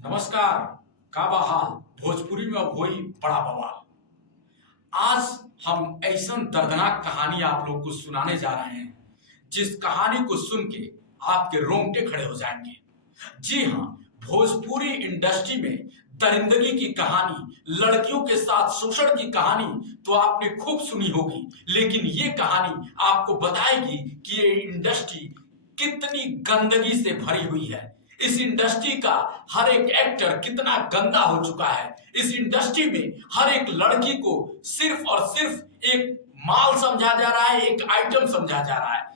नमस्कार। का बहाल भोजपुरी में अब होई बड़ा बवाल। आज हम ऐसा दर्दनाक कहानी आप लोग को सुनाने जा रहे हैं जिस कहानी को सुन के आपके रोंगटे खड़े हो जाएंगे। जी हाँ, भोजपुरी इंडस्ट्री में दरिंदगी की कहानी, लड़कियों के साथ शोषण की कहानी तो आपने खूब सुनी होगी, लेकिन ये कहानी आपको बताएगी कि ये इंडस्ट्री कितनी गंदगी से भरी हुई है। इस इंडस्ट्री का हर एक एक्टर कितना गंदा हो चुका है। इस इंडस्ट्री में हर एक लड़की को सिर्फ और सिर्फ एक माल समझा जा रहा है, एक आइटम समझा जा रहा है।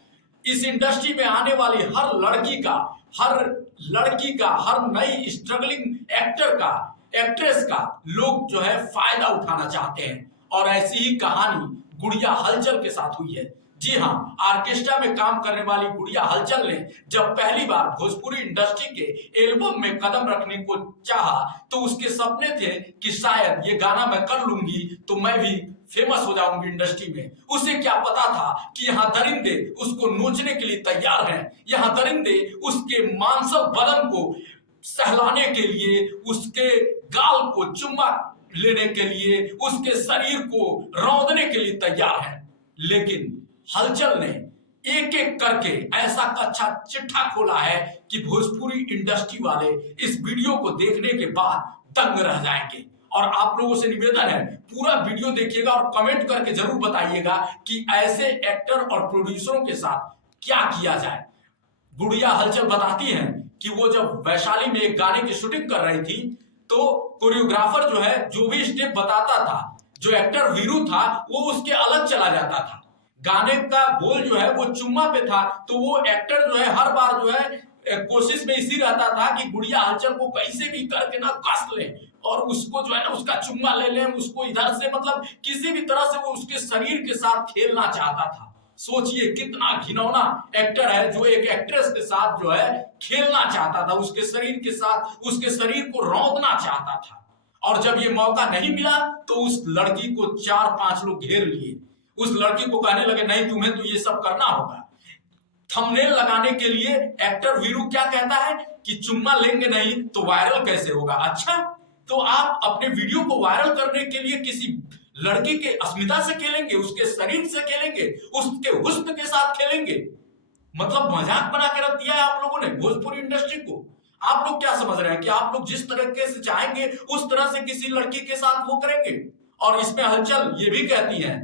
इस इंडस्ट्री में आने वाली हर लड़की का, हर नई स्ट्रगलिंग एक्टर का, एक्ट्रेस का लोग जो है फायदा उठाना चाहते हैं। और ऐसी ही कहानी गुड़िया हलचल के साथ हुई है। जी हाँ, ऑर्केस्ट्रा में काम करने वाली गुड़िया हलचल ने जब पहली बार भोजपुरी इंडस्ट्री के एल्बम में कदम रखने को चाहा तो उसके सपने थे कि शायद ये गाना मैं कर लूंगी तो मैं भी फेमस हो जाऊंगी इंडस्ट्री में। उसे क्या पता था कि यहाँ दरिंदे उसको नोचने के लिए तैयार हैं। यहाँ दरिंदे उसके मांसल बदन को सहलाने के लिए, उसके गाल को चुम्मा लेने के लिए, उसके शरीर को रौंदने के लिए तैयार हैं। लेकिन हलचल ने एक एक करके ऐसा कच्चा चिट्ठा खोला है कि भोजपुरी इंडस्ट्री वाले इस वीडियो को देखने के बाद दंग रह जाएंगे। और आप लोगों से निवेदन है, पूरा वीडियो देखिएगा और कमेंट करके जरूर बताइएगा कि ऐसे एक्टर और प्रोड्यूसरों के साथ क्या किया जाए। गुड़िया हलचल बताती हैं कि वो जब वैशाली में एक गाने की शूटिंग कर रही थी तो कोरियोग्राफर जो है जो भी स्टेप बताता था, जो एक्टर वीरू था वो उसके अलग चला जाता था। गाने का बोल जो है वो चुम्मा पे था तो वो एक्टर जो है हर बार जो है कोशिश में इसी रहता था कि गुड़िया हलचल को कैसे भी करके ना कस ले और उसको जो है ना उसका चुम्मा ले ले, उसको इधर से मतलब किसी भी तरह से वो उसके शरीर के साथ खेलना चाहता था। सोचिए कितना घिनौना एक्टर है जो एक एक्ट्रेस के साथ जो है खेलना चाहता था, उसके शरीर के साथ उसके शरीर को रौंदना चाहता था। और जब ये मौका नहीं मिला तो उस लड़की को 4-5 लोग घेर लिए। उस लड़की को कहने लगे नहीं तुम्हें तो ये सब करना होगा। थंबनेल लगाने के लिए एक्टर वीरू क्या कहता है कि चुम्मा लेंगे नहीं तो वायरल कैसे होगा। अच्छा, तो आप अपने वीडियो को वायरल करने के लिए किसी लड़की के अस्मिता से खेलेंगे, उसके शरीर से खेलेंगे, उसके हुस्न के साथ खेलेंगे। मतलब मजाक बना के रख दिया है आप लोगों ने भोजपुरी इंडस्ट्री को। आप लोग क्या समझ रहे हैं कि आप लोग जिस तरीके से चाहेंगे उस तरह से किसी लड़की के साथ वो करेंगे। और इसमें हलचल ये भी कहती है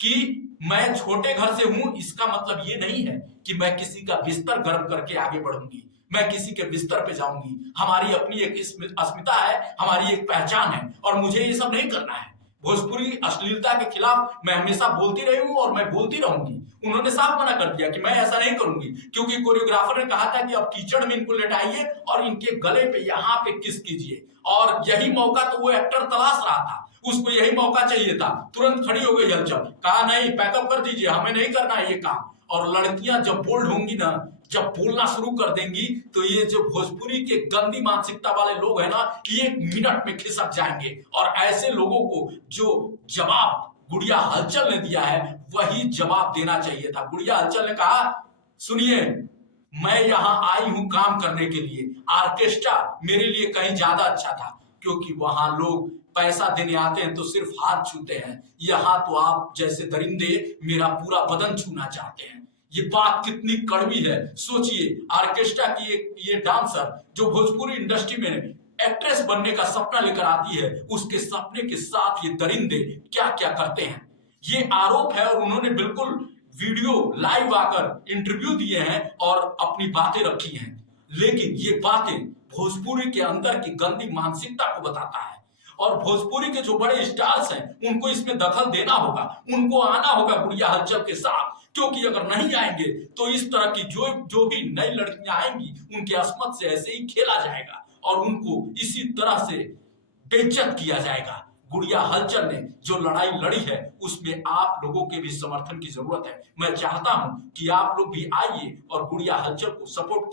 कि मैं छोटे घर से हूं, इसका मतलब ये नहीं है कि मैं किसी का बिस्तर गर्म करके आगे बढ़ूंगी, मैं किसी के बिस्तर पे जाऊंगी। हमारी अपनी एक अस्मिता है, हमारी एक पहचान है और मुझे ये सब नहीं करना है। भोजपुरी अश्लीलता के खिलाफ मैं हमेशा बोलती रही हूं और मैं बोलती रहूंगी। उन्होंने साफ मना कर दिया कि मैं ऐसा नहीं करूंगी, क्योंकि कोरियोग्राफर ने कहा था कि अब कीचड़ में इनको लेटाइए और इनके गले पे यहाँ पे किस कीजिए। और यही मौका तो वो एक्टर तलाश रहा था, उसको यही मौका चाहिए था। तुरंत खड़ी हो गई हलचल, कहा नहीं पैकअप कर दीजिए, हमें नहीं करना है ये काम। और लड़कियां जब बोल्ड होंगी ना, जब बोलना शुरू कर देंगी तो ये जो भोजपुरी के गंदी मानसिकता वाले लोग हैं ना, कि 1 मिनट में खिसक जाएंगे। और ऐसे लोगों को जो जवाब गुड़िया हलचल ने दिया है वही जवाब देना चाहिए था। गुड़िया हलचल ने कहा सुनिए, मैं यहाँ आई हूं काम करने के लिए, ऑर्केस्ट्रा मेरे लिए कहीं ज्यादा अच्छा था, क्योंकि वहां लोग पैसा देने आते हैं तो सिर्फ हाथ छूते हैं, यहाँ तो आप जैसे दरिंदे मेरा पूरा बदन छूना चाहते हैं। ये बात कितनी कड़वी है। सोचिए, ऑर्केस्ट्रा की ये डांसर जो भोजपुरी इंडस्ट्री में एक्ट्रेस बनने का सपना लेकर आती है, उसके सपने के साथ ये दरिंदे क्या क्या करते हैं। ये आरोप है और उन्होंने बिल्कुल वीडियो लाइव आकर इंटरव्यू दिए हैं और अपनी बातें रखी हैं। लेकिन ये बातें भोजपुरी के अंदर की गंदी मानसिकता को बताता है। और भोजपुरी के जो बड़े स्टार्स हैं उनको इसमें दखल देना होगा, उनको आना होगा गुड़िया हलचल के साथ, क्योंकि अगर नहीं आएंगे तो इस तरह की जो भी नई लड़कियां आएंगी उनके अस्मत से ऐसे ही खेला जाएगा और उनको इसी तरह से बेइज्जत किया जाएगा। गुड़िया हलचल ने जो लड़ाई लड़ी है उसमें आप लोगों के भी समर्थन की जरूरत है। मैं चाहता हूं कि आप लोग भी आइए और गुड़िया हलचल को सपोर्ट कीजिए।